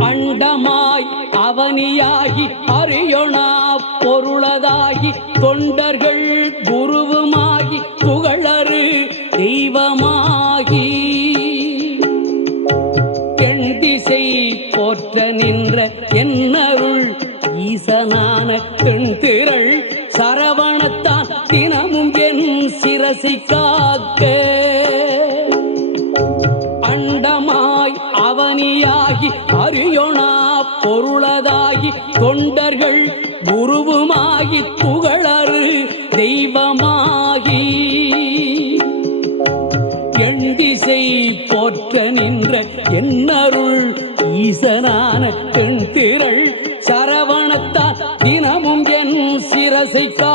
அண்டமாய் அவனியாகி அறியொணா பொருளதாகி தொண்டர்கள் குருவுமாகி புகழறு தெய்வமாகி எண் திசை போற்ற நின்ற என்னருள் ஈசனான தென்திரள் சரவணத்தான் தினமும் என் சிரசை காக்க அண்டமாய் அவனியாகி அறியொணா பொருளதாகி தொண்டர்கள் குருவுமாகி புகழறு தெய்வமாகி எண் திசை போற்ற நின்ற என்னருள் ஈசனான தென்திரள் சரவணத்தால் தினமும் என் சிரசை கா